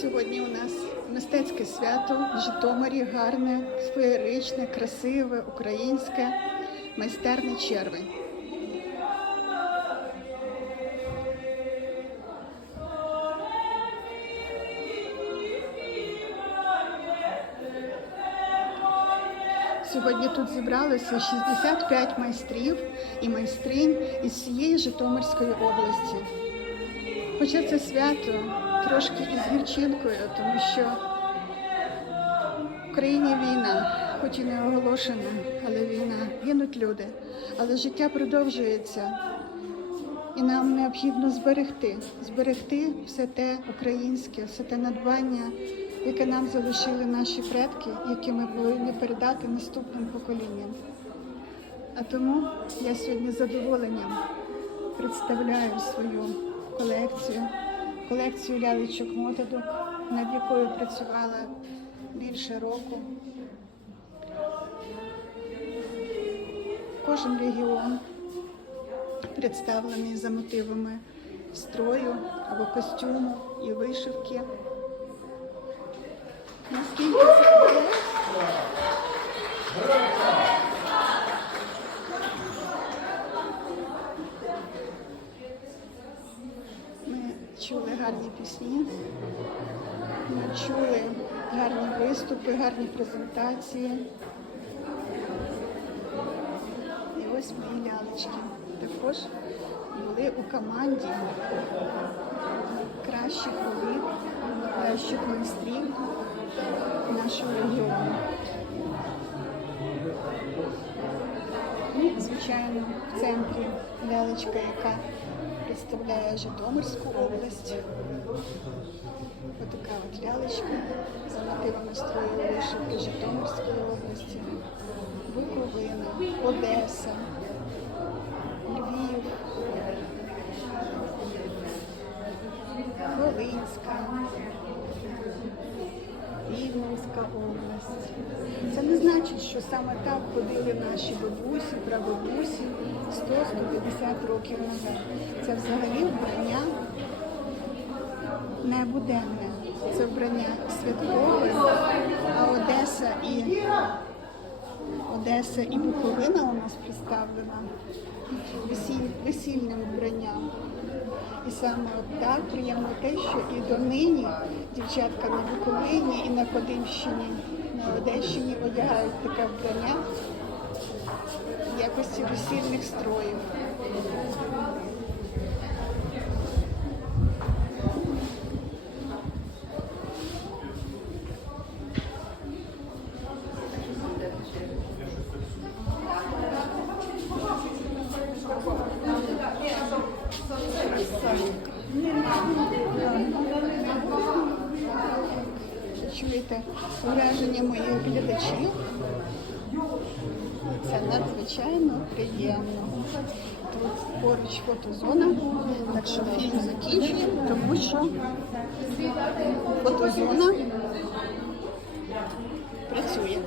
Сьогодні у нас мистецьке свято в Житомирі, гарне, феєричне, красиве, українське, майстерний червень. Сьогодні тут зібралося 65 майстрів і майстринь із всієї Житомирської області. Хоча це свято трошки із гірчинкою, тому що в Україні війна, хоч і не оголошена, але війна, гинуть люди, але життя продовжується. І нам необхідно зберегти, зберегти все те українське, все те надбання, яке нам залишили наші предки, які ми повинні передати наступним поколінням. А тому я сьогодні з задоволенням представляю свою колекцію, колекцію лялечок мотодок, над якою працювала більше року. Кожен регіон представлений за мотивами строю або костюму і вишивки. Наскільки це чули гарні пісні, ми чули гарні виступи, гарні презентації. І ось мої лялечки. Також були у команді кращих голів, кращих майстрів нашого регіону. І, звичайно, в центрі лялечка, яка представляє Житомирську область. Отака от лялечка за мотивами строю вишивки Житомирської області, Буковина, Одеса, Львів, Волинська, Рівненська область. Це не значить, що саме так ходили наші бабусі, прабабусі 100-150 років назад. Це взагалі вбрання не буденне. Це вбрання святкове, а Одеса і Одеса і Буковина у нас представлена весіль, весільним вбранням. І саме так приємно те, що і донині дівчатка на Буковині і на Кодимщині, на Одещині одягають таке вбрання якості весільних строїв. Чуєте враження моїх глядачів? Це надзвичайно приємно. Тут поруч фотозона, так що фільм закінчує, тому що фотозона працює.